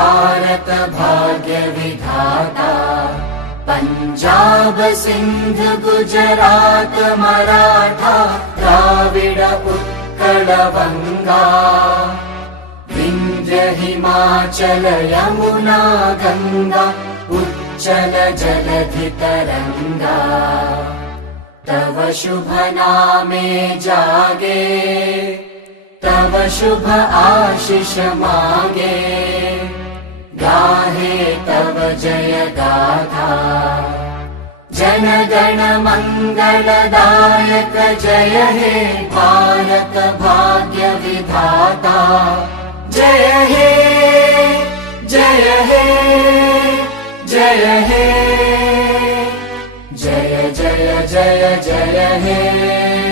भारत भाग्य विधाता। पंजाब सिंध गुजरात मराठा द्राविड उत्कल बंगा। विंध्य हिमाचल यमुना गंगा उच्चल जलधि तरंगा। तव शुभ नामे जागे तव शुभ आशीष मागे। गाहे तव जय गाथा जन गण मंगलदायक। जय हे भारत भाग्य विधाता। जय हे जय हे जय हे जय जय जय जय हे।